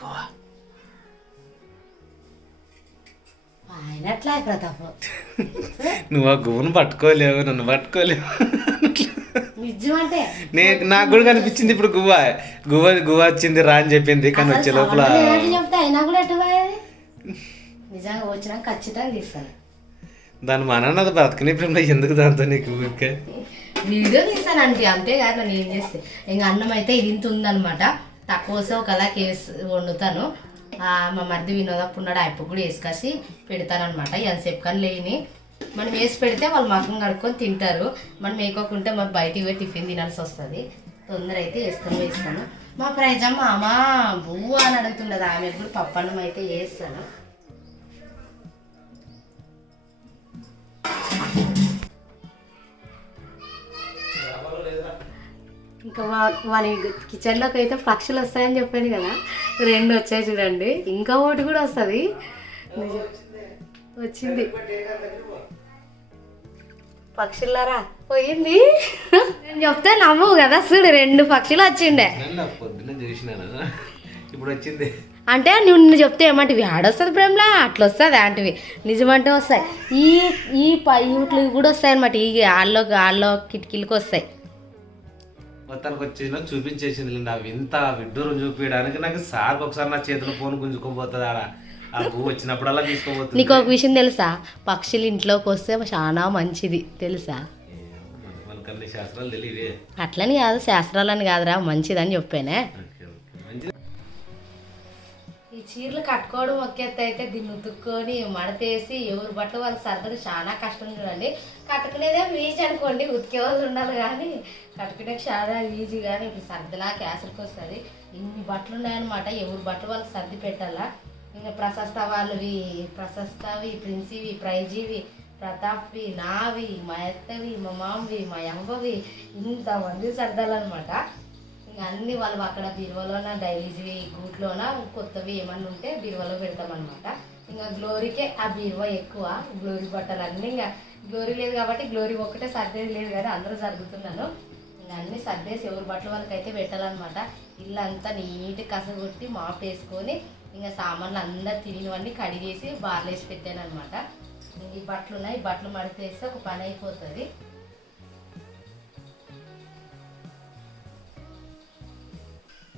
గువ్వ ఆయనట్లా ప్రతాపం నువ్వు ఆ గువ్వను పట్టుకోలేవు, నన్ను పట్టుకోలేవు. నిజం అంటే నాకు కూడా కనిపించింది ఇప్పుడు గువ్వ గువ్వ గువ్వ వచ్చింది రా అని చెప్పింది, కానీ వచ్చే లోపల చెప్తే అయినా కూడా ఎటు పోయేది. నిజంగా వచ్చినా ఖచ్చితంగా తీస్తాను. దాని మనన్నది బ్రతకనిప్పుడు ఎందుకు దాంతో నీకు ఊరికే వీడియో తీస్తాను అంతేగాదు. నన్ను ఏం చేస్తే ఇంకా అన్నం అయితే ఇది ఇంత ఉందనమాట. తక్కువ వస్తే ఒకలా కేసు వండుతాను. మా మరిది వినోదప్పు ఉన్నాడు, అయిపో కూడా వేసుకొచ్చి పెడతానమాట. ఎంతసేపు కానీ లేని మనం వేసి పెడితే వాళ్ళు మకం కడుక్కొని తింటారు. మనం వేయకోకుంటే మరి బయటికి పోయి టిఫిన్ తినాల్సి వస్తుంది. తొందర అయితే వేస్తాను. మా ప్రజమ్మ అమ్మా బువ్వ అని అడుగుతుండదు, ఆమె కూడా పప్పు అన్నం అయితే వేస్తాను. ఇంకా వాళ్ళ కిచెన్లోకి అయితే పక్షులు వస్తాయని చెప్పాను కదా, 2 వచ్చాయి చూడండి. ఇంకా ఒకటి కూడా వస్తుంది. వచ్చింది పక్షులారా పోయింది నేను చెప్తే నమ్మవు కదా. చూడు 2 పక్షులు వచ్చిండే. పొద్దున్న చూసినాను, ఇప్పుడు వచ్చింది. అంటే నువ్వు చెప్తే ఏమంటివి ఆడొస్తుంది ప్రేమలా అట్లా వస్తుంది అంటివి నిజమంటే వస్తాయి. ఈ వీటికి కూడా వస్తాయి అనమాట. ఈ ఆళ్ళలో కిటికీలకు వస్తాయి. మొత్తానికి వచ్చిన చూపించేసింది. అవి ఇంత విడ్డూరం చూపించడానికి నాకు సార్ ఒకసారి నా చేతిలో ఫోన్ గుంజుకోబోతుంది. ఆడ ఆ పువ్వు వచ్చినప్పుడల్లా తీసుకోబోతుంది. నీకు ఒక విషయం తెలుసా, పక్షులు ఇంట్లోకి వస్తే చాలా మంచిది తెలుసా. మనకన్నీ శాస్త్రాలు తెలియవే. అట్లని కాదు, శాస్త్రాలని కాదురా, మంచిదని చెప్పానే. ఈ చీరలు కట్టుకోవడం ఒక ఎత్తు అయితే దీన్ని ఉతుక్కొని మడతేసి ఎవరు బట్టలు వాళ్ళు సర్దడం చాలా కష్టం చూడండి. కట్టుకునేదే ఈజీ అనుకోండి, ఉతికే వాళ్ళు ఉండాలి కానీ కట్టుకునే చాలా ఈజీ. కానీ ఇప్పుడు సర్దిలా క్యాసరికి వస్తుంది. ఇన్ని బట్టలు ఉన్నాయన్నమాట. ఎవరు బట్టలు వాళ్ళకి సర్ది పెట్టాలా. ఇంకా ప్రశస్తవి ప్రిన్సివి ప్రైజీవి ప్రతాప్వి నావి మా అత్తవి మా మామవి మా అమ్మవి ఇంతమంది సర్దాలన్నమాట. అన్నీ వాళ్ళు అక్కడ బీరువాలోన డైలీస్వి గూట్లోన కొత్తవి ఏమన్నా ఉంటే బీరువాలో పెడతామన్నమాట. ఇంకా గ్లోరీకే ఆ బీరువా ఎక్కువ. గ్లోరీ బట్టలు అన్నీ ఇంకా గ్లోరీ లేదు కాబట్టి గ్లోరీ ఒక్కటే సర్దేది లేదు కానీ అందరూ సర్దుతున్నాను. ఇంకా అన్నీ సర్దేసి ఎవరి బట్టలు వాళ్ళకైతే పెట్టాలన్నమాట. ఇల్లు అంతా నీట్గా కసగొట్టి మాప్ వేసుకొని ఇంకా సామాన్లు అందరు తినినవన్నీ కడిగేసి బార్లు వేసి పెట్టాను అనమాట. ఈ బట్టలు ఉన్నాయి, ఈ బట్టలు మడితేస్తే ఒక పని అయిపోతుంది.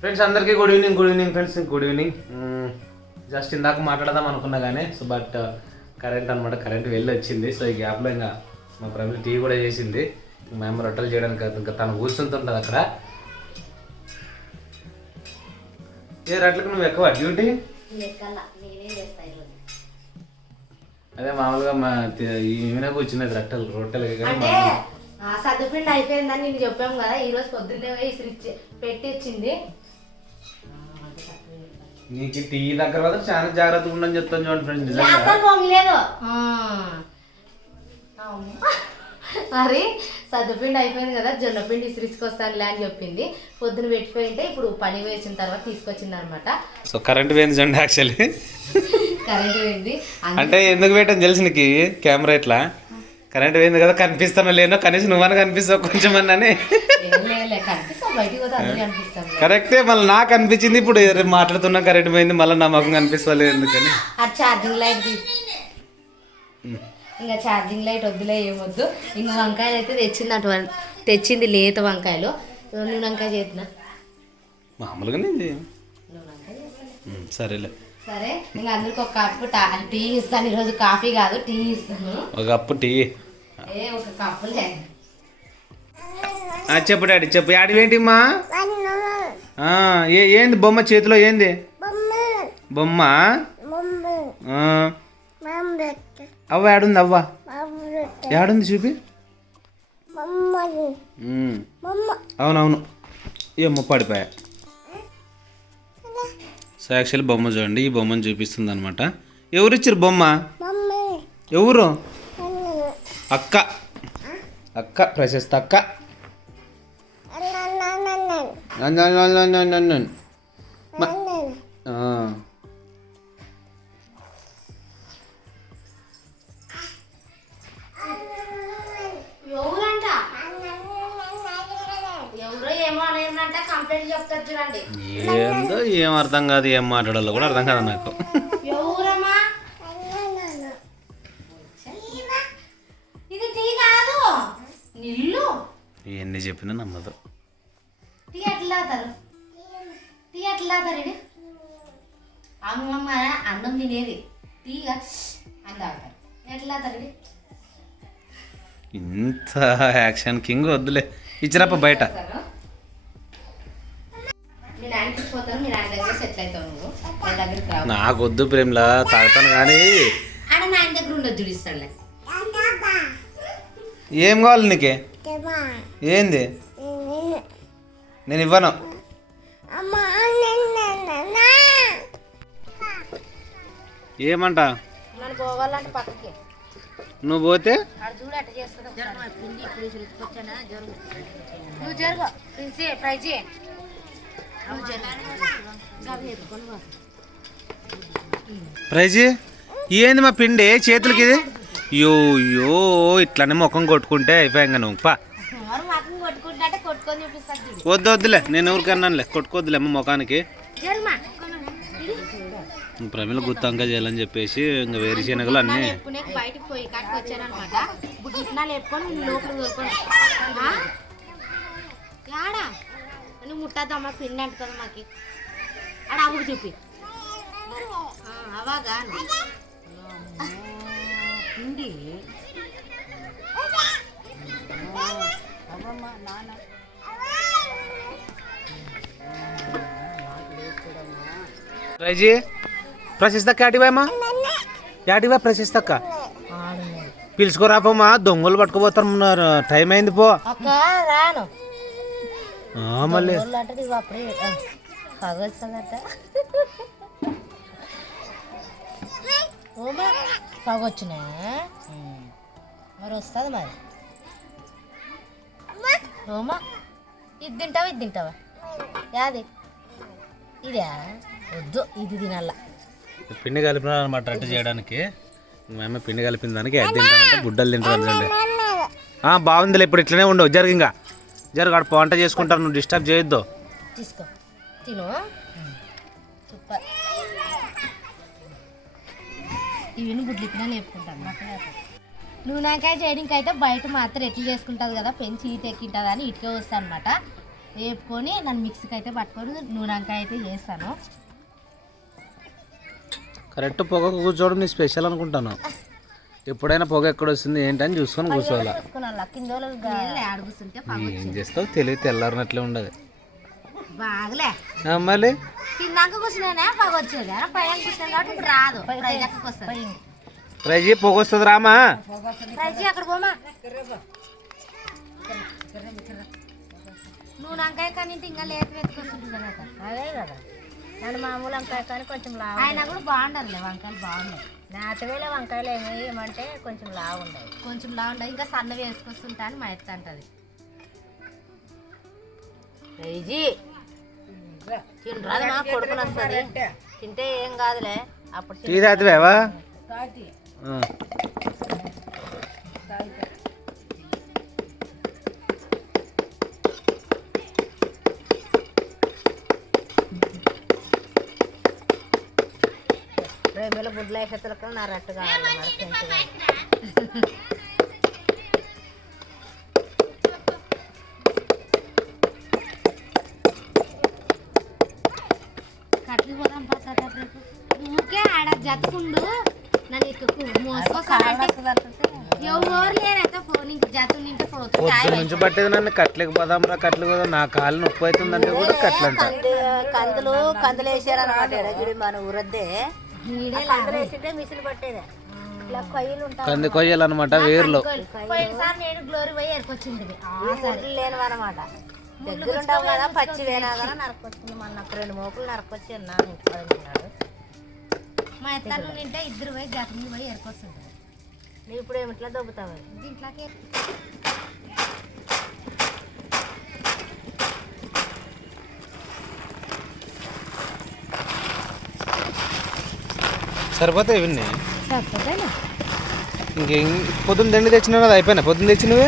ఫ్రెండ్స్ అందరికీ good evening friends. Good evening. Just ఇందాక మాట్లాడదాం అనుకున్నా కానీ బట్ కరెంట్ అనమాట, కరెంట్ వెళ్ళి వచ్చింది. సో ఈ గ్యాప్లో ఇంకా మా ప్రవీణ్ టీ కూడా చేసింది. మా అమ్మ రొట్టెలు చేయడానికి ఇంకా తను కూర్చుంటుంటుంది అక్కడ. ఏ రొట్టెలకు నువ్వు ఎక్కువ డ్యూటీ? అదే మామూలుగా మా ఈమెనే కూర్చున్నది రొట్టెలు కానీ సర్దుపిండి అయిపోయిందని నేను చెప్పాము కదా. ఈరోజు పొద్దున్నే ఇసిరిచ్చి పెట్టించింది. నీకు టీ దగ్గర వల్ల చాలా జాగ్రత్తగా ఉండని చెప్తాను చూడండి ఫ్రెండ్స్. నిజంగా పొంగలేదు మరి సర్దుపిండి అయిపోయింది కదా, జొన్నపిండి ఇసిరిచ్చుకొస్తానులే అని చెప్పింది. పొద్దున పెట్టిపోయింటే ఇప్పుడు పని వేసిన తర్వాత తీసుకొచ్చింది అనమాట. సో కరెంట్ పోయింది చూడండి. యాక్చువల్లీ కరెంట్ పోయింది అంటే ఎందుకు పెట్టని తెలుసు నీకు కెమెరా ఇట్లా. కరెంట్ పోయింది కదా, కనిపిస్తానో లేనో కనీసం నువ్వని కనిపిస్తావు కొంచెం అని. కరెక్టే, మళ్ళీ నాకు అనిపించింది. ఇప్పుడు మాట్లాడుతున్నా కరెంట్ పోయింది, మళ్ళీ నా మొఖం కనిపిస్తలేదు ఎందుకని. ఛార్జింగ్ లైట్ ఇంకా ఛార్జింగ్ లైట్ వద్దులే, ఏమొద్దు. ఇంకా వంకాయలు అయితే తెచ్చింది లేత వంకాయలు. నూనె వంకాయ చేసిన మామూలుగానే సరేలే. సరే ఇంకా అందరికి ఒక కప్పు టీ ఇస్తాను. ఈరోజు కాఫీ కాదు టీ ఇస్తాను. ఒక కప్పు టీ. ఒక కప్పులే. చెప్పు డాడీ చెప్పు. ఆడివేంటిమ్మా? ఏంది బొమ్మ చేతిలో? ఏంది బొమ్మ? అవ్వ ఏడుంది? అవ్వ ఏడుంది చూపి. అవునవును, ఏమో పడిపోయా. సో యాక్చువల్లీ బొమ్మ చూడండి, ఈ బొమ్మను చూపిస్తుంది అనమాట. ఎవరు ఇచ్చారు బొమ్మ? ఎవరు? అక్క. అక్క ప్రశస్త అక్క. ఎవరో ఏమో అనేదంట. కంప్లైంట్ చెప్తారు చూడండి. ఏందో ఏం అర్థం కాదు, ఏం మాట్లాడాలో కూడా అర్థం కాదు నాకు. ఎవరమ్మా ఇది? టీ కాదు, నిల్లు. ఎన్ని చెప్పినా నమ్మదు. టీ ఎట్లా తాగుతారు? టీ ఎట్లా తాగుతారు? ఇది అమ్మమ్మ అన్నం తినేది, టీగా అని తాగుతారు. ఎట్లా తాగుతారు? ఇది ఇంత యాక్షన్ కింగ్ వద్దులే, ఇచ్చిరప్ప బయట. మీ నాన్న తీసుకుపోతాను, మీ నాన్న దగ్గర సెటిల్ అవుతావు. నువ్వు వాళ్ళ దగ్గరికి రావు. నాకు వద్దు ప్రేమ్లా, తాగుతాను కానీ. ఆడ నాన్న దగ్గర ఉండదు, చూడిస్తాడులే. ఏం కావాలి నీకే? ఏంది? నేను ఇవ్వను. ఏమంట? నన్ను పోవాలంటే పక్కకి నువ్వు పోతే చూడు అట్ట చేస్తుంది. నువ్వు జరుగు ట్రై చేయి. ప్రైజ్ ఏంది మా పిండి చేతులకి ఇది? యో యో ఇట్లానే ముఖం కొట్టుకుంటే అయిపోయాక నువ్వు పా. కొట్టుకుంటే కొట్టుకొని చూపిస్తాను. వద్దు వద్దులే, నేను ఎవరికన్నానులే, కొట్టుకోవద్దులే అమ్మ ముఖానికి. ప్రమిళ గుత్తంగా చేయాలని చెప్పేసి ఇంకా వేరే శనగలు అన్నీ బయటకు పోయి కట్టుకొచ్చాను అనమాట. ఇప్పుడు గిట్నాలు వేపుకొని లోపల దొరుకుని ఆడా నువ్వు ముట్టద్దమ్మా, పిండి అంటుతుంది మాకి. ఆడ అవ్వకు చూపి అవాగా పిండి నాన్న. ప్రైజీ ప్రశస్తక్క యాటివమ్మా, యాటివా ప్రశస్తక్క పిలుచుకోరాపమ్మా, దొంగలు పట్టుకుపోతారు, టైం అయింది పో. అక్క రాను మళ్ళీ అంటే నువ్వు అప్పుడే పగొస్తుందట. ఓమా పగొచ్చునా మరి వస్తుంది మరి. ఓమా ఇది తింటావా, ఇది తింటావా? యాది ఇదే వద్దు, ఇది తినాల. పిండి కలిపిన అనమాట రొట్టె చేయడానికి. మేము పిండి కలిపిన దానికి అది తింటామంటే బుడ్డలు తింటారు. బాగుందిలే, ఇప్పుడు ఇట్లనే ఉండవు. జరుగు ఇంకా జరుగు, అక్కడ వంట చేసుకుంటారు, నువ్వు డిస్టర్బ్ చేయొద్దు. తీసుకో తిను. సూపర్. ఇవన్నీ బుడ్లిపినా లేపుకుంటాను. నూనెకాయ చేయడానికి అయితే బయట మాత్రం ఎట్లా చేసుకుంటుంది కదా, పెంచి ఈట ఎక్కింటుంది అని ఇటుకే వస్తాను అనమాట. వేపుకొని నన్ను మిక్సీకి అయితే పట్టుకొని నూనెకాయ అయితే చేస్తాను. కరెక్ట్ పొగ కూర్చోవడం నీ స్పెషల్ అనుకుంటాను. ఎప్పుడైనా పొగ ఎక్కడ వస్తుంది ఏంటని చూసుకొని కూర్చోవాలి. ఏం చేస్తావు, తెలివి తెల్లారినట్లే ఉండదు. బాగలే మళ్ళీ తిన్నాక కూర్చున్నా పొగ వచ్చేది, పైన కూర్చున్నాను కాబట్టి ఇప్పుడు రాదు. పైకి వస్తుంది. ట్రై చేయి, పొగ వస్తుంది రామా. ట్రై చేయి, అక్కడ పోమా. నువ్వు వంకాయ కానీ ఇంకా లేత వెతుకొస్తుంటుంది కదా. అదే కదా, నన్ను మామూలు వంకాయ కానీ కొంచెం లావు. ఆయన కూడా బాగుండాలి, వంకాయలు బాగున్నాయి. నాటవేళ వంకాయలు ఏమంటే కొంచెం లావు ఉండవు, కొంచెం లావు ఉండవు. ఇంకా సన్న వేసుకొస్తుంటా అని మా ఎత్త అంటది. తినరాదు మా కొడుకుని వస్తుంది, తింటే ఏం కాదులే. అప్పుడు టీ తాగుతావా? ప్రేమలో బుడ్ల వేసేతలకు నా రట్టు కావాలి మరి కట్లు పోదాం పట్ట ఊరికే ఆడ జతుకుండు నన్ను ఇక్కడ మోసుకోసారంటే ఎవరు లేరైతే ఫోన్ ఇంక జతు నింటే పొద్దు నుంచి పట్టేది నన్ను, కట్లకి పోదాం రా, కట్లకి పోదాం, నా కాళ్ళు నొప్పి అవుతుందంటే కూడా కట్లు అంట. కందులు వేసారు అనమాట మన ఊరద్దే. మిషన్ పట్టేదే కంది కొయ్యాలన్నమాట వేర్లు. పోయినసారి నేను గ్లోరీ పోయి ఏర్కొచ్చింది లేనవన్నమాట. దగ్గర ఉంటావు కదా, పచ్చి వేనా కదా నరకొచ్చింది. మన 2 మోపులు నరకొచ్చి అన్నాను. మా ఎత్తాను నింటే 2 పోయి గతం పోయి ఏర్కొస్తుంది. నువ్వు ఇప్పుడు ఏమిట్లా దొబ్బుతావు దీంట్లోకి? సరిపోతాయి ఇవన్నీ. సరిపోతాయినా ఇంకేం పొద్దున్న దండి తెచ్చినావు కదా, అయిపోయినా పొద్దున్న తెచ్చినవే.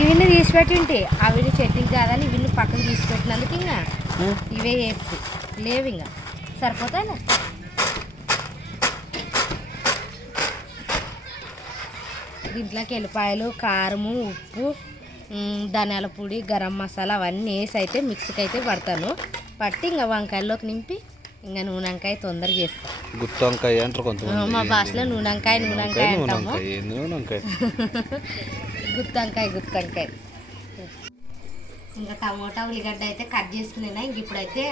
ఇవన్నీ తీసిపెట్టి ఉంటే అవి చట్నీకి కాదని ఇవన్నీ పక్కన తీసిపెట్టినందుకు ఇంకా ఇవే వేసి లేవు ఇంకా సరిపోతాయి. దీంట్లోకి ఎల్లిపాయలు, కారము, ఉప్పు, ధనియాల పొడి, గరం మసాలా అవన్నీ వేసి అయితే మిక్సీకి అయితే పడతాను. పట్టి ఇంకా వంకాయల్లోకి నింపి ఇంకా నూనె వంకాయ తొందరగా చేస్తాను. గుత్తి వంకాయ అంటారు కొంతమంది, మా భాషలో నూనె వంకాయ అంటాము. గుత్తి వంకాయ. ఇంకా టమోటా ఉల్లిగడ్డ అయితే కట్ చేసుకునేనా. ఇంక ఇప్పుడైతే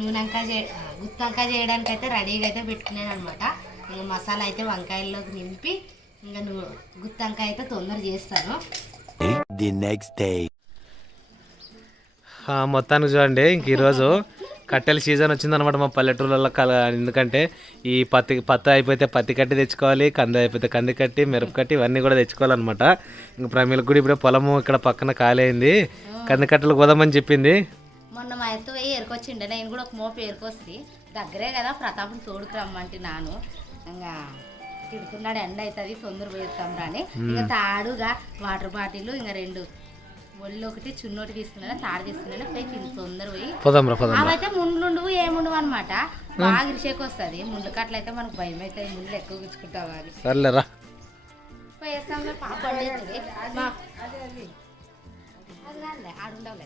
నూనె వంకాయ గుత్తి వంకాయ చేయడానికి అయితే రెడీగా అయితే పెట్టుకున్నాను అనమాట. ఇంకా మసాలా అయితే వంకాయల్లోకి నింపి ఇంకా గుత్తి వంకాయ అయితే తొందరగా చేస్తాను. మొత్తానికి చూడండి, ఇంక ఈరోజు కట్టెల సీజన్ వచ్చిందనమాట మా పల్లెటూళ్ళలో. ఎందుకంటే ఈ పత్తి అయిపోతే పత్తి కట్టి తెచ్చుకోవాలి, కంది అయిపోతే కంది కట్టి, మిరప కట్టి ఇవన్నీ కూడా తెచ్చుకోవాలన్నమాట. ఇంక ప్రమీలకు కూడా ఇప్పుడే పొలము ఇక్కడ పక్కన ఖాళీ అయింది, కంది కట్టెలు పోదామని చెప్పింది. మొన్న మా ఎత్తు పోయి ఏరుకొచ్చిండే, నేను కూడా ఒక మోపు ఏరుకొచ్చి దగ్గరే కదా ప్రతాపం తోడుకు రమ్మంటే నాను ఇంకా తిడుతున్నాడు, ఎండ అవుతుంది తొందర పోయిస్తాం రాని. ఇంకా తాడుగా వాటర్ బాటిల్ ఇంకా 2 ఒళ్ళు ఒకటి చున్నోటి తీసుకున్నా, తాడు తీసుకున్నా పోయి తొందర పోయి అవైతే ముండ్లుండు ఏముండవు అనమాట. బాగా ఇరిసేకి వస్తుంది. ముండ్లు కట్లయితే మనకు భయం అవుతుంది, ముండ్లు ఎక్కువ గుచ్చుకుంటావు. అది సర్లేరా పోయేస్తాం. పాప ఆడుండవులే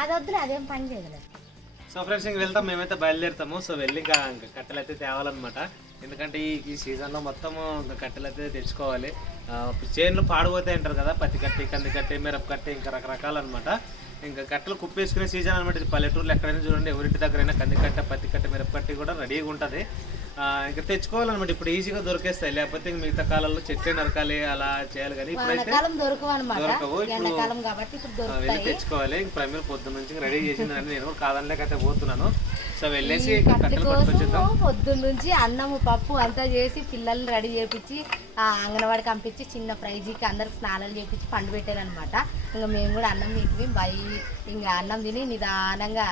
అది వద్దులే, అదేం పని చేయలేదు. సో ఫ్రెండ్స్ ఇంక వెళ్తాం, మేమైతే బయలుదేరుతాము. సో వెళ్ళి ఇంకా కట్టెలు అయితే తేవాలన్నమాట. ఎందుకంటే ఈ సీజన్లో మొత్తము ఇంకా కట్టెలు అయితే తెచ్చుకోవాలి. చేనులు పాడిపోతాయి అంటారు కదా, పత్తి కట్టి, కంది కట్టి, మిరప కట్టి, ఇంకా రకరకాలు అనమాట. ఇంకా కట్టెలు కుప్పేసుకునే సీజన్ అనమాట ఇది. పల్లెటూరులో ఎక్కడైనా చూడండి, ఎవరింటి దగ్గరైనా కంది కట్ట, పత్తి కట్ట, మిరప కట్టి కూడా రెడీగా ఉంటుంది. ఇంకా తెచ్చుకోవాలన్నమాట. ఇప్పుడు ఈజీగా దొరికేస్తాయి, లేకపోతే ఇంక మిగతా కాలంలో చెట్లే నరకాలి, అలా చేయాలి. కానీ ఇప్పుడైతే దొరకవు, ఇప్పుడు వెళ్ళి తెచ్చుకోవాలి. ఇంక ప్రమీల పొద్దున్న నుంచి రెడీ చేసిందని నేను కూడా కాదనిలేకైతే పోతున్నాను. సో వెళ్ళేసి కట్టెలు పట్టుకొచ్చేద్దాం. పొద్దున్న నుంచి అన్నము పప్పు అంతా చేసి పిల్లల్ని రెడీ చేపించి అంగన్వాడికి పంపించి చిన్న ప్రైజీకి అందరికి స్నానాలు చేపించి పండు పెట్టారనమాట. ఇంకా మేము కూడా అన్నం తింటే ఇంకా అన్నం తిని నిదానంగా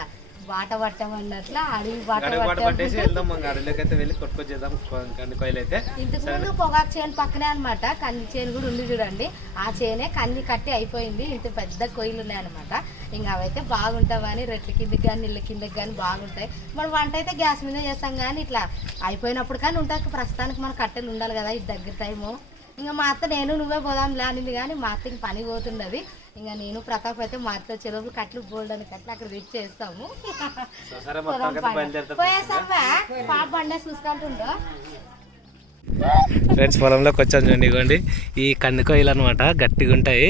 బాట పట్టమన్నట్లా అడవి బాట పట్టేసి వెళ్దాం. అడవిలోకైతే వెళ్ళి కొట్టుకొచ్చేద్దాం కందికాయలు అయితే. ఇంతకుముందు పొగాకు చేను పక్కనే అనమాట కంది చేను కూడా ఉంది చూడండి. ఆ చేనే కంది కట్టి అయిపోయింది. ఇంత పెద్ద కొయ్యలు ఉన్నాయన్నమాట. ఇంకా అవైతే బాగుంటామని రెట్ల కిందకి కానీ నీళ్ళ కిందకి కానీ బాగుంటాయి. మనం వంట అయితే గ్యాస్ మీద చేస్తాం కానీ ఇట్లా అయిపోయినప్పుడు కానీ ఉంటాయి. ప్రస్తుతానికి మన కట్టెలు ఉండాలి కదా, ఇది దగ్గర టైము. ఇంకా మా అత్త నేను నువ్వే పోదాంలే అనింది కానీ మా అత్త ఇంక పని పోతున్నది. ఇంకా నేను ప్రతాప్ అయితే మా అత్త చెరువులు కట్లు బోల్డని కట్లు అక్కడ తెచ్చేస్తాము. పోయేసావా పాప బండే చూసుకుంటుండో. ఫ్రెండ్స్ పొలంలోకి వచ్చాను చూడండి, ఇవ్వండి ఈ కందికాయలు అనమాట, గట్టిగా ఉంటాయి.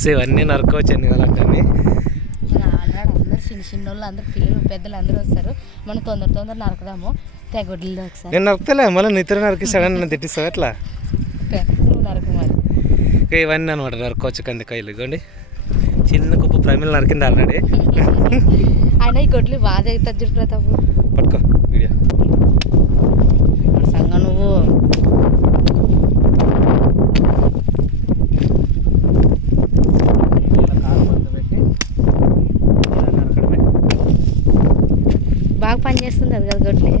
సో ఇవన్నీ నరుకోవచ్చు ఎన్ని కావాలంటే. అందరు చిన్న చిన్న వాళ్ళు అందరు పిల్లలు పెద్దలు అందరూ వస్తారు. మనం తొందర నరకదాము. తెగొడ్లు ఒకసారి నేను నరుకుతలే, మళ్ళీ నిద్ర నరికిస్తాడని నన్ను తిట్టిస్తావు ఎట్లా? నరకు మరి ఇవన్నీ అనమాట నరుకోవచ్చు కందికాయలు. ఇవ్వండి చిన్న కుప్ప ప్రమిళ నరికింది ఆల్రెడీ. ఆయన ఈ గొడ్లు బాగా అవుతుంది చూడు ప్రతాపు. పట్టుకో వీడియో సంగ నువ్వు బాగా పని చేస్తుంది అది కదా గొడ్లే.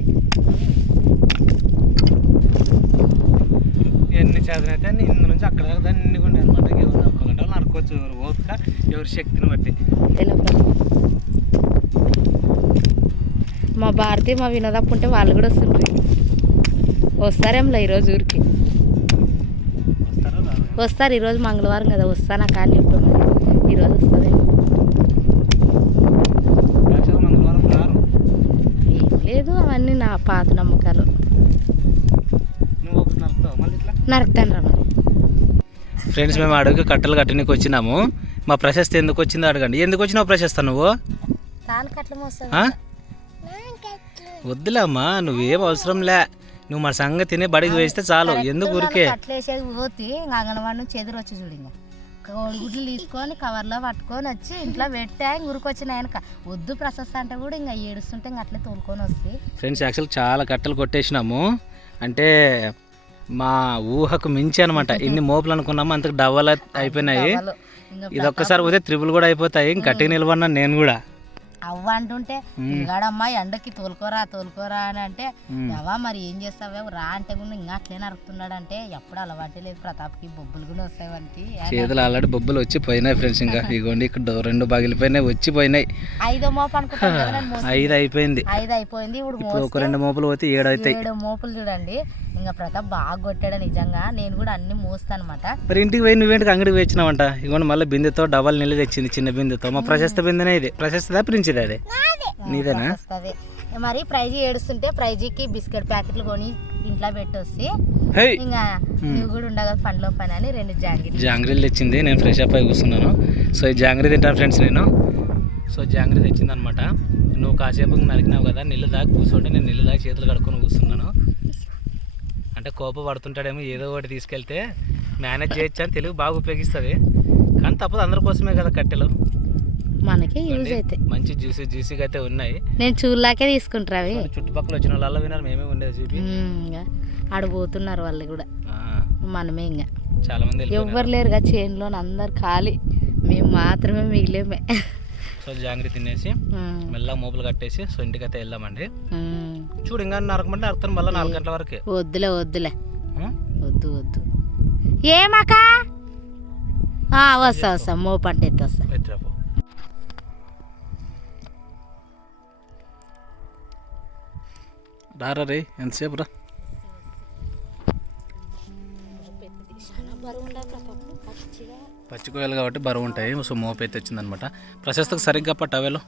ఎన్ని చేతన అయితే అన్ని ఇందు నుంచి అక్కడ దాన్ని ఎన్ని కొండే అనమాట. ఎవరు నరుకోవాలంటే వాళ్ళు నరుకోవచ్చు, ఎవరు ఓపిక ఎవరి శక్తిని బట్టి. మా భారతి మా వినోదప్పు ఉంటే వాళ్ళు కూడా వస్తుండ్రి. వస్తారేంలే ఈరోజు ఊరికి వస్తారు. ఈరోజు మంగళవారం కదా, వస్తానా కానీ ఇప్పుడు ఈరోజు వస్తుంది. మంగళవారం రారు, ఏం లేదు అవన్నీ నా పాత నమ్మకాలు. నువ్వు నరుకుతావు మళ్ళీ ఇట్లా నరుకుతాను రా మరి. ఫ్రెండ్స్ మేము అడుగు కట్టెలు కట్టడానికి వచ్చినాము. మా ప్రశస్తి ఎందుకు వచ్చిందో అడగండి. ఎందుకు వచ్చినావు ప్రశస్త నువ్వు? వద్దులే అమ్మా, నువ్వేం అవసరంలే, నువ్వు మా సంగతి తినే బడికి వేస్తే చాలు. ఎందుకు ఊరికే కట్లేసేది పోతే ఇంకా అంగన్వాడి నుంచి ఎదురు వచ్చి చూడు. ఇంకా కోడిగుడ్లు తీసుకొని కవర్లో పట్టుకొని వచ్చి ఇంట్లో పెట్టా ఊరికొచ్చిన ఆయనక వద్దు ప్రశస్త అంటే కూడా ఇంకా ఏడుస్తుంటే ఇంకా అట్లే తోలుకొని వస్తాయి. ఫ్రెండ్స్ యాక్చువల్ చాలా కట్టెలు కొట్టేసినాము. అంటే మా ఊహకు మించి అనమాట. ఇన్ని మోపులు అనుకున్నాము, అంతకు డబల్ అయిపోయినాయి. ఇది ఒక్కసారి పోతే 3 కూడా అయిపోతాయి. ఇంక గట్టిగా నిలబడినాను నేను కూడా. అవ్వ అంటుంటే పిల్లగాడమ్మా ఎండకి తోలుకోరా అని అంటే ఎవ మరి ఏం చేస్తావే రా అంటే కూడా ఇంకా అట్లే నరుకుతున్నాడు అంటే ఎప్పుడు అలవాటే లేదు ప్రతాప్కి బొబ్బులు కూడా వస్తాయి వానికి చేతులు ఆల్రెడీ బొబ్బులు వచ్చి పోయినాయి ఫ్రెండ్స్. ఇంకా ఇగోండి ఇక్కడ 2 పగిలిపోయినాయి వచ్చిపోయినాయి. 5వ మోపు అనుకుంటాను 5 అయిపోయింది. 5 అయిపోయింది. ఇప్పుడు ఒక 2 మోపులు పోతే 7 అవుతాయి. 7 మోపులు చూడండి. ఇంకా ప్రతాప్ బాగా కొట్టాడు నిజంగా. నేను కూడా అన్ని మోస్తాను అనమాట. మరి ఇంటికి పోయి నువ్వేంటికి అంగడికి వచ్చినావంట. ఇగోండి మళ్ళీ బిందెతో డబల్ నీళ్ళు తెచ్చింది, చిన్న బిందెతో. మా ప్రశస్త బిందెనే ఇది. ప్రశస్తదా ప్రించిదా అదే నీదేనా? మరి ప్రైజ్ ఏడుస్తుంటే ప్రైజ్కి బిస్కెట్ ప్యాకెట్లు కొని ఇంట్లో పెట్టొచ్చి ఇంకా నువ్వు కూడా ఉండగా పండ్లో పని అని 2 జాంగ్రీలు తెచ్చింది. నేను ఫ్రెష్ అప్ అయి కూర్చున్నాను. సో ఈ జాంగ్రీ తింటాను ఫ్రెండ్స్ నేను. సో జాంగ్రీ తెచ్చింది అనమాట. నువ్వు కాసేపు నరికినావు కదా, నీళ్ళు దాకా కూర్చుంటే నేను నీళ్ళు దాకా చేతులు కడుక్కొని కూర్చున్నాను. అంటే కోపం పడుతుంటాడేమో, ఏదో ఒకటి తీసుకెళ్తే మేనేజ్ చేయొచ్చు అని తెలుగు బాగా ఉపయోగిస్తుంది. కానీ తప్పదు, అందరి కోసమే కదా కట్టెలు, మనకి యూజ్ అయితే. మంచి జ్యూసీగా అయితే ఉన్నాయి. నేను చూడలాకే తీసుకుంటారు. చుట్టుపక్కల వచ్చిన వాళ్ళు విన్నారు, మేమే ఉండేది చూపి ఆడిపోతున్నారు వాళ్ళు కూడా. మనమే ఇంకా చాలా మంది ఎవ్వరు లేరుగా చేనులో, అందరు ఖాళీ, మేము మాత్రమే మిగిలేమే. సో జాంగ్రీ తినేసి మెల్లగా మోపులు కట్టేసి సో ఇంటికైతే వెళ్దామండి. చూడు ఇంకా నరకమంటే నరకుతాను మళ్ళీ 4 గంటల వరకే. వద్దు ఏమాక వస్తా మోపు అంటే ఎత్తొస్తా. రారా రే, ఎంతసేపు రా. పచ్చికోయలు కాబట్టి బరువు ఉంటాయి. సో మోపు అయితే వచ్చిందనమాట. ప్రశస్తకు సరిగ్గా టవేలో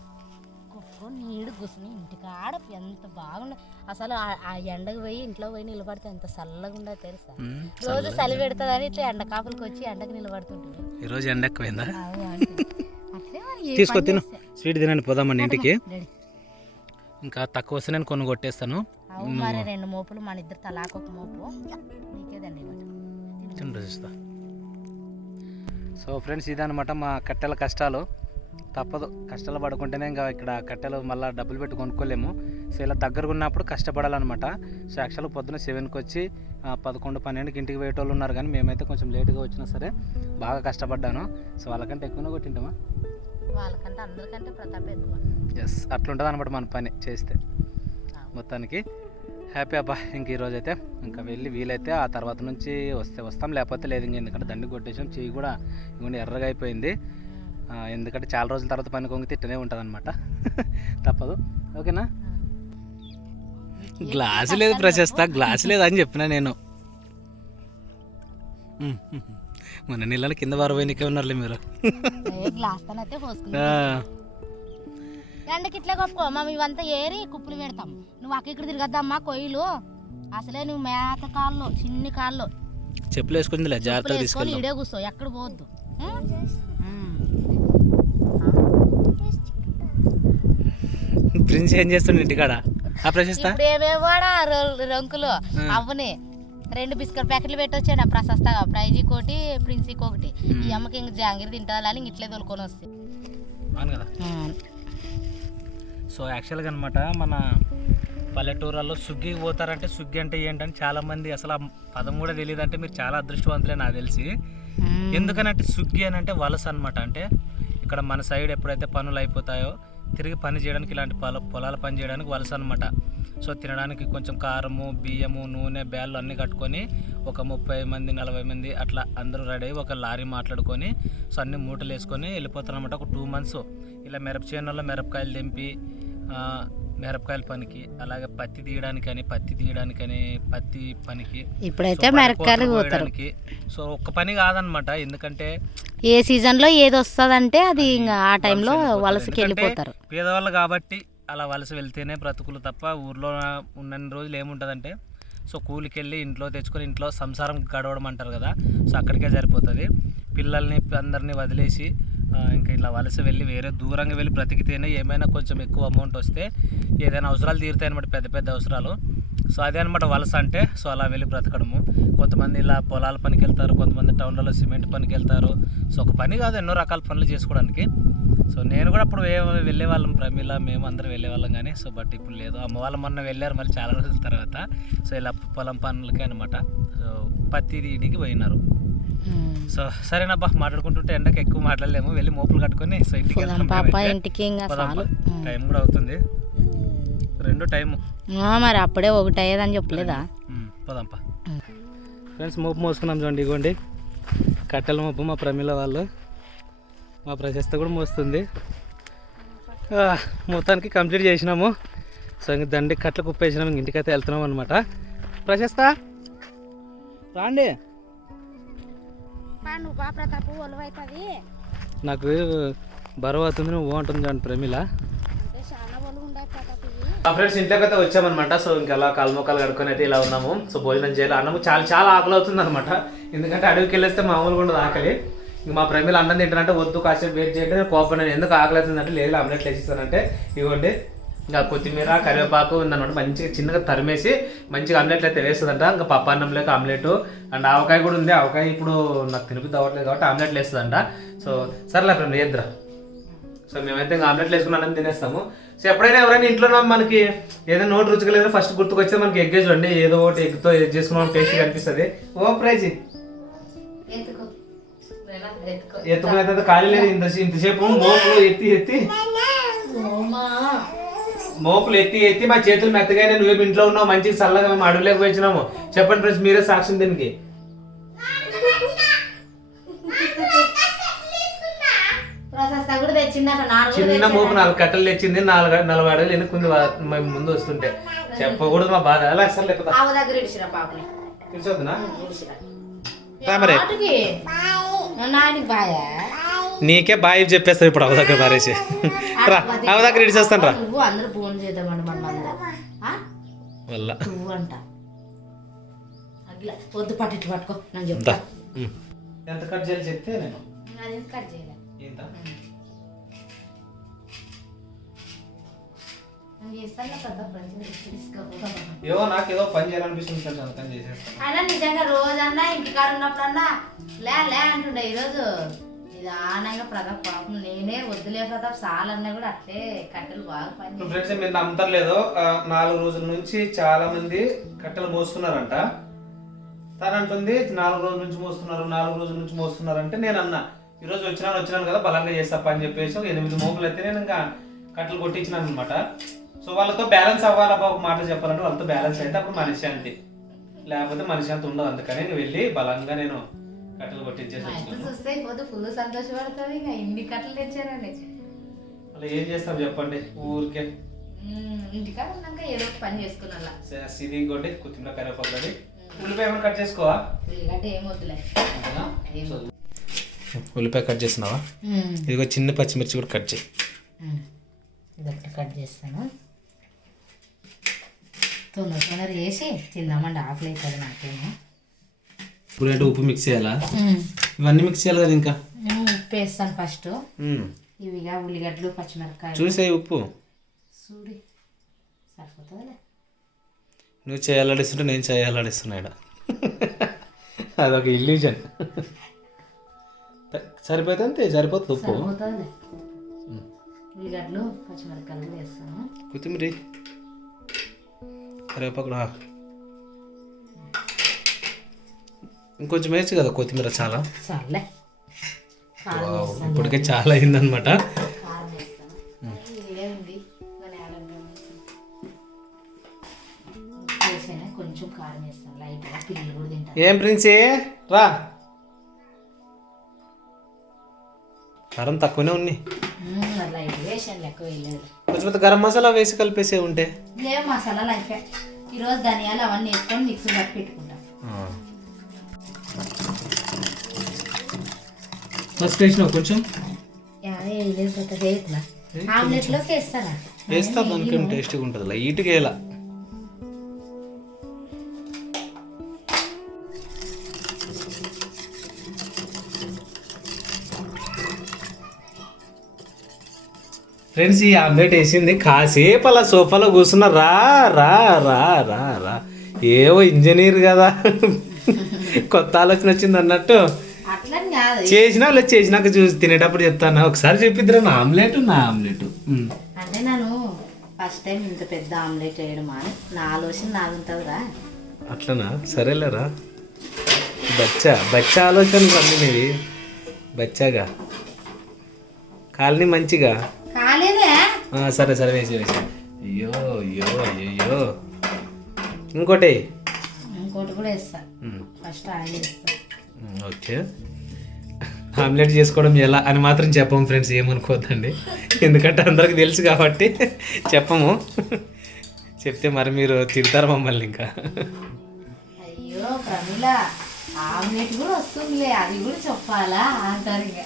నీడు కూర్చుని ఇంటికాడ ఎంత బాగుండే అసలు. ఆ ఎండకు పోయి ఇంట్లో పోయి నిలబడితే ఎంత చల్లగా ఉండదు తెలుసా. రోజు చలి పెడుతుందని ఇట్లా ఎండ కాపులకి వచ్చి ఎండకు నిలబడుతుంటుంది. ఈరోజు ఎండ ఎక్కువైందా? తీసుకో తిను, స్వీట్ తినండి, పోదామండి ఇంటికి. ఇంకా తక్కువ వస్తే నేను కొన్ని కొట్టేస్తాను. మరి 2 మోపులు మన ఇద్దరు తలాకొక మోపు నీకేదండి. సో ఫ్రెండ్స్ ఇదనమాట మా కట్టెల కష్టాలు. తప్పదు, కష్టాలు పడుకుంటేనే ఇంకా ఇక్కడ కట్టెలు మళ్ళీ డబ్బులు పెట్టి కొనుక్కోలేము. సో ఇలా దగ్గరగా ఉన్నప్పుడు కష్టపడాలన్నమాట. సో యాక్చువల్గా పొద్దున్న 7కి వచ్చి 11, 12కి ఇంటికి పోయేటోళ్ళు ఉన్నారు. కానీ మేమైతే కొంచెం లేట్గా వచ్చినా సరే బాగా కష్టపడ్డాను. సో వాళ్ళకంటే ఎక్కువనే కొట్టింటామా? వాళ్ళకంటే అందరికంటే ప్రతాప్ ఎక్కువ. ఎస్, అట్లుంటుంది అనమాట మన పని చేస్తే. మొత్తానికి హ్యాపీ అబ్బా. ఇంక ఈరోజు అయితే ఇంకా వెళ్ళి వీలైతే ఆ తర్వాత నుంచి వస్తాం, లేకపోతే లేదు. ఇంక ఎందుకంటే దండి కొట్టేసాం, చెయ్యి కూడా ఇవన్నీ ఎర్రగా అయిపోయింది. ఎందుకంటే చాలా రోజుల తర్వాత పని కొంగితే ఇట్టనే ఉంటుంది అనమాట. తప్పదు. ఓకేనా? గ్లాసు లేదు ప్రశస్త, గ్లాసు లేదు అని చెప్పినా నేను. మొన్న నీళ్ళని కింద బరువైనకే ఉన్నారులే మీరు. ఎండకి ఇట్లా కొప్పుకో మేము ఇవంతా ఏరి కుప్పలు పెడతాం. నువ్వు ఇక్కడ తిరగద్దమ్మా కొయ్యలు. అసలే నువ్వు మేత కాళ్ళు, చిన్ని కాళ్ళు చెప్పులు వేసుకుంది జాగ్రత్తగా తీసుకొని ఇడే కూర్చో, ఎక్కడ పోవద్దు. ప్రిన్స్ ఏం చేస్తుండే ఇంటికాడ? ఏమేవాడా రంకులు అవ్వని 2 బిస్కెట్ ప్యాకెట్లు పెట్టొచ్చాడు ప్రశస్తగా. ప్రైజీ కోటి, ప్రిన్సీకి ఒకటి. ఈ అమ్మకి ఇంక జాంగిరి తింటుందా అని ఇట్లే తోలుకొని వస్తాయి. అవును కదా. సో యాక్చువల్గా అనమాట మన పల్లెటూరులో సుగ్గికి పోతారంటే సుగ్గి అంటే ఏంటని చాలామంది అసలు ఆ పదం కూడా తెలియదు. అంటే మీరు చాలా అదృష్టవంతులే నాకు తెలిసి. ఎందుకనంటే సుగ్గి అని అంటే వలస అనమాట. అంటే ఇక్కడ మన సైడ్ ఎప్పుడైతే పనులు అయిపోతాయో తిరిగి పని చేయడానికి, ఇలాంటి పొలాల పని చేయడానికి వలస అనమాట. సో తినడానికి కొంచెం కారము, బియ్యము, నూనె, బ్యాళ్ళు అన్నీ కట్టుకొని ఒక 30 మంది 40 మంది అట్లా అందరూ రెడీ అయ్యి ఒక లారీ మాట్లాడుకొని సో అన్ని మూటలు వేసుకొని వెళ్ళిపోతారు అనమాట. ఒక 2 months ఇలా మిరప చేనుల్లో మిరపకాయలు తెంపి మిరపకాయల పనికి, అలాగే పత్తి తీయడానికని పత్తి పనికి, ఇప్పుడైతే మిరపకాయలు పోయడానికి. సో ఒక్క పని కాదనమాట. ఎందుకంటే ఏ సీజన్లో ఏది వస్తుందంటే అది ఇంకా ఆ టైంలో వలసకి వెళ్ళిపోతారు. పేదవాళ్ళు కాబట్టి అలా వలస వెళ్తేనే బ్రతుకులు తప్ప ఊర్లో ఉన్న రోజులు ఏముంటుందంటే సో కూలికి వెళ్ళి ఇంట్లో తెచ్చుకొని ఇంట్లో సంసారం గడవడం అంటారు కదా. సో అక్కడికే సరిపోతుంది. పిల్లల్ని అందరినీ వదిలేసి ఇంకా ఇట్లా వలస వెళ్ళి వేరే దూరంగా వెళ్ళి బ్రతికితేనే ఏమైనా కొంచెం ఎక్కువ అమౌంట్ వస్తే ఏదైనా అవసరాలు తీరుతాయి అనమాట, పెద్ద పెద్ద అవసరాలు. సో అదే అనమాట వలస అంటే. సో అలా వెళ్ళి బ్రతకడము. కొంతమంది ఇలా పొలాల పనికి వెళ్తారు, కొంతమంది టౌన్లలో సిమెంట్ పనికి వెళ్తారు. సో ఒక పని కాదు, ఎన్నో రకాల పనులు చేసుకోవడానికి. సో నేను కూడా అప్పుడు వెళ్ళేవాళ్ళం, ప్రమీల మేము అందరం వెళ్ళేవాళ్ళం. కానీ సో బట్ ఇప్పుడు లేదు. అమ్మ వాళ్ళు మొన్న వెళ్ళారు మరి చాలా రోజుల తర్వాత. సో ఇలా పొలం పనులకే అనమాట. సో పత్తి తీయడానికి పోయినారు. సో సరేనబ్బా, మాట్లాడుకుంటుంటే ఎండకి ఎక్కువ మాట్లాడలేము, వెళ్ళి మోపులు కట్టుకొని సో ఇంటికి వెళ్తాం. పాప ఇంటికి ఇంకా చాలు, టైం కూడా అవుతుంది, 2 టైము. మరి అప్పుడే 1 అయ్యేదని చెప్పలేదా? పోదాంపా ఫ్రెండ్స్. మోపు మోసుకున్నాం చూడండి, ఇగోండి కట్టెల మోపు. మా ప్రమిళ వాళ్ళు, మా ప్రశస్త కూడా మోస్తుంది. మొత్తానికి కంప్లీట్ చేసినాము. సో ఇంక దండి కట్టెలు కుప్పేసినాము, ఇంక ఇంటికైతే వెళ్తున్నాం అనమాట. ప్రశస్త రాండి, నాకు బరువు అవుతుంది, నువ్వు బాగుంటుంది చూడండి ప్రమిళ. ఫ్రెండ్స్ ఇంట్లోకి అయితే వచ్చామన్నమాట. సో ఇంకా అలా కాలుమొక్కలు కడుక్కొని అయితే ఇలా ఉన్నాము. సో భోజనం చేయాలి, అన్నము చాలా ఆకలి అవుతుంది అనమాట. ఎందుకంటే అడవికి వెళ్ళేస్తే మామూలుగా ఉండదు ఆకలి. ఇంక మా ప్రేమిలు అన్నం తింటారంటే వద్దు కాసేపు వెయిట్ చేయండి, కోపం నేను ఎందుకు ఆకలి అవుతుందంటే లేదు ఆమ్లెట్లు వేసిస్తానంటే ఇవ్వండి. ఇంకా కొత్తిమీర కరివేపాకు ఉందన్నమాట, మంచిగా చిన్నగా తరిమేసి మంచిగా ఆమ్లెట్లు అయితే వేస్తుందంట. ఇంకా పప్పు అన్నంలోకి ఆమ్లెట్ అండ్ ఆవకాయ కూడా ఉంది. ఆవకాయ ఇప్పుడు నాకు తినిపి అవ్వట్లేదు కాబట్టి ఆమ్లెట్లు వేస్తుందంట. సో సర్లే ఫ్రెండ్ వేద్దురా. సో మేమైతే ఇంకా ఆమ్లెట్లు వేసుకుని అన్నం తినేస్తాము. సో ఎప్పుడైనా ఎవరైనా ఇంట్లో మనకి ఏదైనా నోటి రుచిగా లేదా ఫస్ట్ గుర్తుకొచ్చేది మనకి ఎగ్ చూడండి. ఏదో ఒకటి ఎగ్తో చేసుకున్నాం టేస్ట్గా అనిపిస్తుంది. ఓ ప్రైజ్ ఎత్తుకునే ఖాళీ లేదు. ఇంతసేపు మోపులు ఎత్తి మా చేతులు మెత్తగా నువ్వు ఇంట్లో ఉన్నావు, మంచిగా చల్లగా మేము అడవిలోకి వచ్చినాము. చెప్పండి ఫ్రెండ్స్, మీరే సాక్ష్యం దీనికి. చిన్న మోపు 4 కట్టలు తెచ్చింది, 40 అడుగులు ఎన్నుకుంది మేము ముందు వస్తుంటే. చెప్పకూడదు మా బాధ. అలా అసలు తెలిసొద్దునా మరి నీకే బాయ్ చెప్పేస్తావు ఇప్పుడు అవ దగ్గర పారేసి రా, అవ దగ్గర ఇడిచేస్తాను రా. వద్దు పట్టు పట్టుకో నేను చెప్తా. ఎంత కట్ చేయాలి చెప్తే నేను కట్ చేయాలి. ఏవో నాకు ఏదో పని చేయాలనిపిస్తుంది సార్, అందుకని చేసేస్తాను. అయినా నిజంగా రోజన్నా ఇంటికాడ ఉన్నప్పుడన్నా లే అంటుండే. ఈరోజు నిదానంగా ప్రతాప్ పాపం నేనే వద్దులే ప్రతాప్ సాలన్నా కూడా అట్లే కట్టెలు బాగా పని. ఫ్రెండ్స్ మీరు నమ్ముతారు 4 రోజుల నుంచి చాలా మంది కట్టెలు మోస్తున్నారంట. తను అంటుంది 4 రోజుల నుంచి మోస్తున్నారు, 4 రోజుల నుంచి మోస్తున్నారు అంటే నేను అన్నా ఈరోజు వచ్చినాను కదా బలంగా చేస్తా అని చెప్పేసి 8 మోపులు అయితే నేను ఇంకా కట్టెలు కొట్టించినాను అనమాట. సో వాళ్ళతో బ్యాలెన్స్ అవ్వాలబ్బా, ఒక మాట చెప్పాలంటే వాళ్ళతో బ్యాలెన్స్ అయితే అప్పుడు మనశ్శాంతి, లేకపోతే మనశ్శాంతి ఉండదు. అందుకని వెళ్ళి బలంగా నేను కట్టెలు కొట్టించేసి ఫుల్ సంతోషపడతావు. ఇంకా ఇన్ని కట్టెలు తెచ్చారండి. అలా ఏం చేస్తాం చెప్పండి, ఊరికే ఇంటికాడ ఉన్నాక ఏదో పని చేసుకున్నా. ఇది ఇంకోటి కొత్తిమీర కరివేపాకు. ఉల్లిపాయ ఏమైనా కట్ చేసుకోవా? ఉల్లిగడ్డ ఏం వద్దులే. ఉల్లిపాయ కట్ చేసినావా? ఇదిగో చిన్న పచ్చిమిర్చి కూడా కట్ చేయి. ఇదొకటి కట్ చేస్తాను. తొందర చేసి తిందామండి, ఆకలి అవుతుంది నాకేమో. ఇప్పుడు ఉప్పు మిక్స్ చేయాలా? ఇవన్నీ మిక్స్ చేయాలి కదా. ఇంకా ఉప్పు వేస్తాను ఫస్ట్. ఇవిగా ఉల్లిగడ్డలు పచ్చిమిరపకాయలు చూసే ఉప్పు చూడి సరిపోతుందిలే. నువ్వు చేయాలడిస్తుంటే నేను చేయాలడిస్తున్నాడు, అదొక ఇల్యూజన్. సరిపోతే అంతే, సరిపోతుంది ఉప్పు. ఉల్లిగడ్డలు పచ్చిమిరపకాయలు వేస్తాను. కొత్తిమీర కరివేపాకు ఇంకొంచెం వేయచ్చు కదా కొత్తిమీర. చాలా చాలే, ఇప్పటికే చాలా అయిందనమాట. కొంచెం కారం వేస్తాను లైట్గా, పిల్లలు కూడా తింటారు. ఏం ప్రిన్సీ రా, కారం తక్కువనే ఉన్నాయి. లైట్గా వేసాను, ఎక్కువ వేయలేదు. కొంచెం గరం మసాలా వేసి కలిపేసే ఉంటే లేవు మసాలాలు అయిపోయి. ఈరోజు ధనియాలు అవన్నీ వేసుకొని మిక్సీ పట్టి పెట్టుకుంటాం. కొంచెం ఆమ్లెట్లోకి వేస్తారా? వేస్తా, దానికి టేస్ట్గా ఉంటుంది. లైట్గా వేయాల. ఫ్రెండ్స్ ఈ ఆమ్లెట్ వేసింది, కాసేపు అలా సోఫాలో కూర్చున్నా రా రా రా రా రా ఏవో ఇంజనీర్ కదా కొత్త ఆలోచన వచ్చింది అన్నట్టు చేసినా లేదు. చేసినాక చూసి తినేటప్పుడు చెప్తాను. ఒకసారి చెప్పిద్దిరా నా ఆమ్లెట్ అంటే నేను ఫస్ట్ టైం ఇంత పెద్ద ఆమ్లెట్ వేయడం అని నా ఆలోచన నాది ఉంటుందిరా. అట్లనా? సరేలేరా, బచ్చా ఆలోచనలు అన్నీ మీవి. బచ్చాగా కాలనీ మంచిగా. కాలేదే సరే సరే వేసి అయ్యో అయ్యో అయ్యో. ఇంకోటి కూడా వేస్తా. ఫస్ట్ ఆయిల్ వేస్తా. ఓకే. ఆమ్లెట్ చేసుకోవడం ఎలా అని మాత్రం చెప్పము ఫ్రెండ్స్, ఏమనుకోవద్దండి. ఎందుకంటే అందరికి తెలుసు కాబట్టి చెప్పము. చెప్తే మరి మీరు తిడతారు మమ్మల్ని ఇంకా. అయ్యో ప్రమిళ, ఆమ్లెట్ కూడా వస్తుందిలే, అది కూడా చెప్పాలా అంటారు ఇక.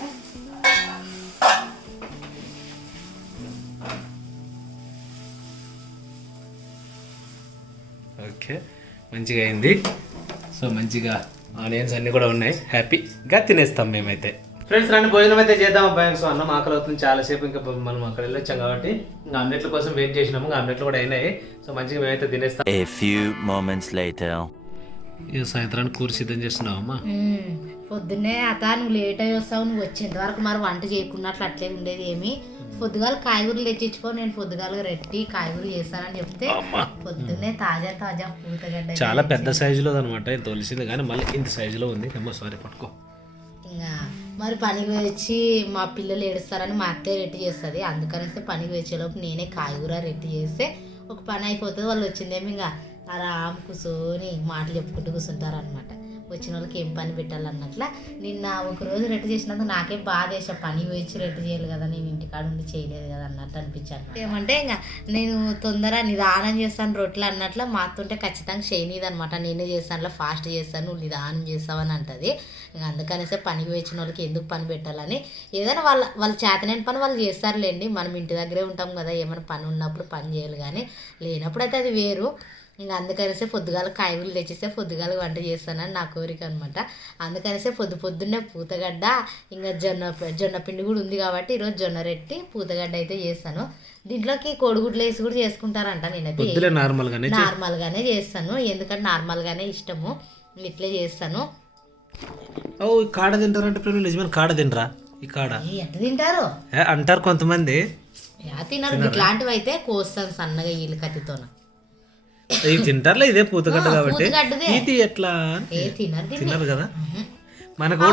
ఓకే, మంచిగా అయింది. సో మంచిగా ఆనియన్స్ అన్నీ కూడా ఉన్నాయి, హ్యాపీగా తినేస్తాం మేమైతే. ఫ్రెండ్స్ రండి భోజనం అయితే చేద్దాం అబ్బాయి. సో అన్నం ఆకలి అవుతుంది చాలాసేపు, ఇంకా మనం అక్కడ వెళ్ళొచ్చాం కాబట్టి ఇంకా ఆమ్లెట్ల కోసం వెయిట్ చేసినాము. ఆమ్లెట్లు కూడా అయినాయి. సో మంచిగా మేమైతే తినేస్తాం. A few moments later. ఇక సాయంత్రానికి కూర సిద్ధం చేస్తున్నావమ్మా? పొద్దున్నే నువ్వు లేట్ అయ్యి వస్తావు, నువ్వు వచ్చేంత వరకు మరి వంట చేయకున్నట్లు అట్లే ఉండేది ఏమి. పొద్దుగాల కాయగూరలు తెచ్చిచ్చుకో, నేను పొద్దుగాల రెట్టి కాయగూరలు చేస్తానని చెప్తే పొద్దున్నే తాజా తాజా పూతగడ్డ చాలా పెద్ద సైజులో అనమాట, తోలిసింది కానీ మళ్ళీ ఇంత సైజులో ఉంది. ఏమో సారీ పట్టుకో. ఇంకా మరి పనికి వచ్చి మా పిల్లలు ఏడుస్తారని మా అత్తయ్య రెట్టి చేస్తుంది. అందుకనేసి పనికి వచ్చేలోపు నేనే కాయగూర రెట్టి చేస్తే ఒక పని అయిపోతుంది. వాళ్ళు వచ్చిందేమో ఇంకా ఆరామ్ కూర్చొని మాటలు చెప్పుకుంటూ కూర్చుంటారు అనమాట. వచ్చిన వాళ్ళకి ఏం పని పెట్టాలన్నట్లా నిన్న ఒకరోజు రెట్టి చేసినందుకు నాకే బాధ వేసా. పని వచ్చి రెట్టి చేయాలి కదా, నేను ఇంటికాడ ఉండి చేయలేదు కదా అన్నట్టు అనిపించాను. ఏమంటే ఇంకా నేను తొందర నిదానం చేస్తాను రొట్టెలు అన్నట్లు మా అత్తుంటే ఖచ్చితంగా చేయనీది అనమాట. నేనే చేస్తాను, ఫాస్ట్ చేస్తాను, నువ్వు నిదానం చేస్తావని అంటది. ఇంకా అందుకనేసే పనికి వచ్చిన వాళ్ళకి ఎందుకు పని పెట్టాలని, ఏదైనా వాళ్ళ చేతనైన పని వాళ్ళు చేస్తారులేండి. మనం ఇంటి దగ్గరే ఉంటాం కదా, ఏమైనా పని ఉన్నప్పుడు పని చేయాలి, కానీ లేనప్పుడు అయితే అది వేరు. ఇంకా అందుకనేసే పొద్దుగాల కాయగూరలు తెచ్చిస్తే పొద్దుగాల వంట చేస్తానని నా కోరిక అనమాట. అందుకనేసే పొద్దున్నే పూతగడ్డ ఇంకా జొన్న పిండి కూడా ఉంది కాబట్టి ఈరోజు జొన్న రెట్టి పూతగడ్డ అయితే చేస్తాను. దీంట్లోకి కోడిగుడ్లు వేసి కూడా చేసుకుంటారంట. నేనైతే నార్మల్గానే చేస్తాను, ఎందుకంటే నార్మల్గానే ఇష్టము, ఇట్లే చేస్తాను. కాడ తింటారంటే నిజమైన కాడ తినరా? ఈ కాడ ఎట్లా తింటారు అంటారు కొంతమంది. తినరు. ఇట్లాంటివి అయితే కోస్తాను సన్నగా ఈలు కత్తితోన. ఇవి తింటారులే, ఇదే పూతగడ్డ కాబట్టి. ఇది ఎట్లా తినరు కదా. మనకు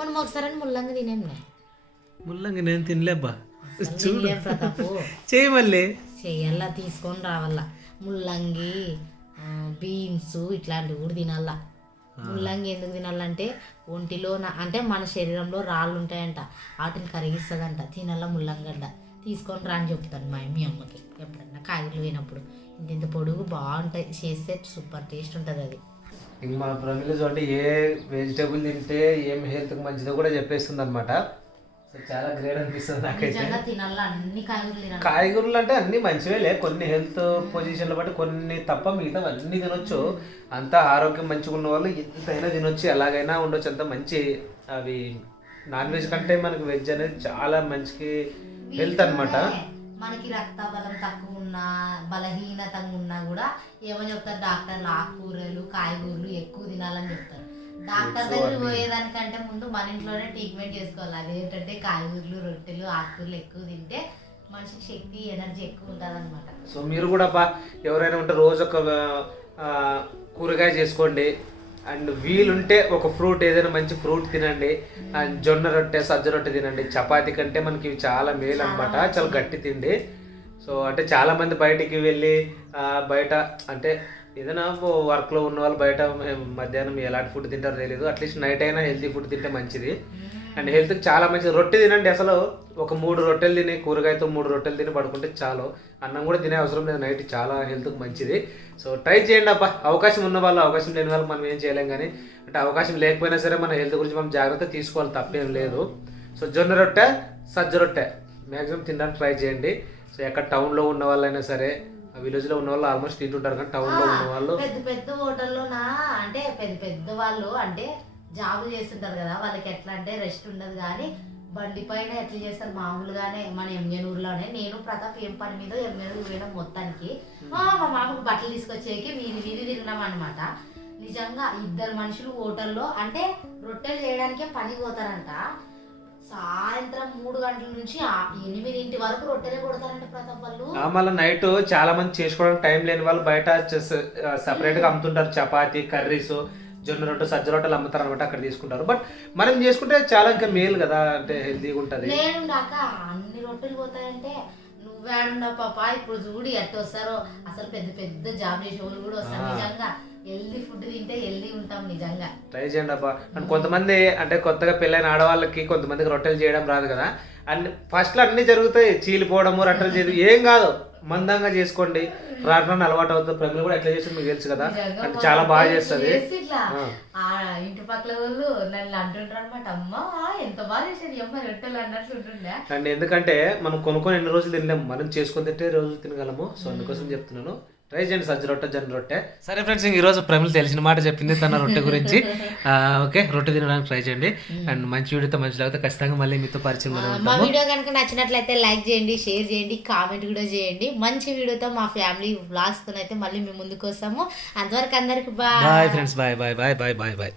మనం ఒకసారి ముల్లంగి తినేంలే. ముల్లంగి నేను తినలేబ్బా. ప్రతాపు చెయ్యి మళ్ళీ చెయ్యాలా, తీసుకొని రావాలా. ముల్లంగి, బీన్స్ ఇట్లాంటివి కూడా తినాలా. ముల్లంగి ఎందుకు తినాలంటే ఒంటిలో అంటే మన శరీరంలో రాళ్ళు ఉంటాయంట, వాటిని కరిగిస్తుందంట. తినాల ముల్లంగడ్డ. తీసుకొని రా అని చెప్తాను మా అమ్మకి ఎప్పుడన్నా కాయగూరలు పోయినప్పుడు. ఇంత పొడుగు బాగుంటాయి, చేస్తే సూపర్ టేస్ట్ ఉంటుంది అది. ఇంక మన ప్రమిళ చూడండి ఏ వెజిటేబుల్ తింటే ఏం హెల్త్కి మంచిదో కూడా చెప్పేస్తుంది అనమాట. సో చాలా గ్రేట్ అనిపిస్తుంది నాకైతే. కాయగూరలు అంటే అన్ని మంచివేలే, కొన్ని హెల్త్ పొజిషన్లు బట్టి కొన్ని తప్ప మిగతా అన్ని తినొచ్చు. అంతా ఆరోగ్యం మంచిగా ఉన్న వాళ్ళు ఎంతైనా తినొచ్చు, ఎలాగైనా ఉండొచ్చు, అంత మంచి. అవి నాన్ వెజ్ కంటే మనకి వెజ్ అనేది చాలా మంచి హెల్త్ అనమాట. మనకి రక్త బలం తక్కువ ఉన్నా, బలహీనతంగా ఉన్నా కూడా ఏమని చెప్తారు డాక్టర్లు, ఆకుకూరలు కాయగూరలు ఎక్కువ తినాలని చెప్తారు. డాక్టర్ దగ్గర పోయేదానికంటే ముందు మన ఇంట్లోనే ట్రీట్మెంట్ చేసుకోవాలి. అదేంటంటే కాయగూరలు, రొట్టెలు, ఆకుకూరలు ఎక్కువ తింటే మనిషికి శక్తి, ఎనర్జీ ఎక్కువ ఉంటుంది అనమాట. సో మీరు కూడా ఎవరైనా ఉంటే రోజు ఒక కూరగాయ చేసుకోండి. అండ్ వీలుంటే ఒక ఫ్రూట్, ఏదైనా మంచి ఫ్రూట్ తినండి. అండ్ జొన్న రొట్టె, సజ్జ రొట్టె తినండి. చపాతీ కంటే మనకి ఇవి చాలా మేలు అనమాట, చాలా గట్టి తిండి. సో అంటే చాలా మంది బయటికి వెళ్ళి బయట అంటే ఏదైనా వర్క్లో ఉన్న వాళ్ళు బయట మధ్యాహ్నం ఎలాంటి ఫుడ్ తింటారో తెలియదు. అట్లీస్ట్ నైట్ అయినా హెల్తీ ఫుడ్ తింటే మంచిది. అండ్ హెల్త్కి చాలా మంచిది. రొట్టె తినండి. అసలు ఒక 3 రొట్టెలు తిని, కూరగాయతో 3 రొట్టెలు తిని పడుకుంటే చాలు. అన్నం కూడా తినే అవసరం లేదు నైట్. చాలా హెల్త్కి మంచిది. సో ట్రై చేయండి అబ్బా. అవకాశం ఉన్న వాళ్ళు, అవకాశం లేని వాళ్ళు మనం ఏం చేయలేం. కానీ అంటే అవకాశం లేకపోయినా సరే మన హెల్త్ గురించి మనం జాగ్రత్త తీసుకోవాలి, తప్పేం లేదు. సో జొన్న రొట్టె, సజ్జ రొట్టె మ్యాక్సిమం తినడానికి ట్రై చేయండి. సో ఎక్కడ టౌన్లో ఉన్న వాళ్ళైనా సరే, విలేజ్లో ఉన్న వాళ్ళు ఆల్మోస్ట్ తింటుంటారు, కానీ టౌన్లో ఉన్న వాళ్ళు పెద్ద పెద్ద హోటల్లోనా అంటే పెద్ద వాళ్ళు అంటే జాబులు చేస్తుంటారు కదా, వాళ్ళకి ఎట్లా అంటే రెస్ట్ ఉండదు. కానీ బండి పైన ఎట్లా చేస్తారు మామూలుగానే మన ఎంగనూరులోనే. నేను ప్రతాప్ ఏం పని మీద ఎంగనూరు పోయినా మొత్తానికి మా మామకు బట్టలు తీసుకొచ్చేకి వీధి తిరిగినాం అనమాట. నిజంగా 2 మనుషులు హోటల్లో అంటే రొట్టెలు చేయడానికే పని పోతారంట. సాయంత్రం 3 గంటల నుంచి 8 వరకు రొట్టెలే కొడతారంట ప్రతాప్ వాళ్ళు. మళ్ళీ నైట్ చాలా మంది చేసుకోవడానికి టైం లేని వాళ్ళు బయట సపరేట్గా అమ్ముతుంటారు చపాతీ, కర్రీస్. జొన్న రొట్టె సజ్జ రొట్టెలు అమ్ముతారు అనమాట, అక్కడ తీసుకుంటారు. బట్ మనం చేసుకుంటే చాలా ఇంకా మేలు కదా, అంటే హెల్తీగా ఉంటుంది. నేనుండాక అన్ని రొట్టెలు పోతాయంటే నువ్వేడున్నా పాప, ఇప్పుడు చూడు ఎట్ట వస్తారో, అసలు పెద్ద పెద్ద జాబ్ చేసే వాళ్ళు కూడా వస్తారు. నిజంగా హెల్దీ ఫుడ్ తింటే హెల్దీ ఉంటాం నిజంగా. ట్రై చేయండి అబ్బా. అండ్ కొంతమంది అంటే కొత్తగా పెళ్ళైన ఆడవాళ్ళకి కొంతమందికి రొట్టెలు చేయడం రాదు కదా, అన్ని ఫస్ట్లో అన్నీ జరుగుతాయి, చీలిపోవడము, రొట్టెలు చేయడం ఏం కాదు, మందంగా చేసుకోండి, రావడం అలవాటు అవుతుంది. ప్రజలు కూడా ఎట్లా చేస్తుంది మీకు తెలుసు కదా, అంటే చాలా బాగా చేస్తుంది. ఇట్లా ఆ ఇంటి పక్కల వాళ్ళు నన్ను అంటుంటారు అనమాట, అమ్మా ఎంత బాగా చేసేది అమ్మ రొట్టెలు అన్నట్లు ఉంటుండే. అండ్ ఎందుకంటే మనం కొనుక్కొని ఎన్ని రోజులు తినలేము, మనం చేసుకొని తింటే రోజు తినగలము. సో అందుకోసం చెప్తున్నాను, ట్రై చేయండి సజ్జ రొట్టె, జొన్న రొట్టె. సరే ఫ్రెండ్స్, ఈ రోజు ప్రమిళ తెలిసిన మాట చెప్పింది తన రొట్టె గురించి. ఓకే, రొట్టె తినడానికి ట్రై చేయండి. అండ్ మంచి వీడియోతో మంచి లేకపోతే ఖచ్చితంగా మళ్ళీ మీతో పరిచయం మా వీడియో కనుక నచ్చినట్లయితే లైక్ చేయండి, షేర్ చేయండి, కామెంట్ కూడా చేయండి. మంచి వీడియోతో మా ఫ్యామిలీ వ్లాగ్స్ తో అయితే మళ్ళీ మేము ముందుకు వస్తాము. అంతవరకు అందరికి bye friends, bye bye bye bye bye bye.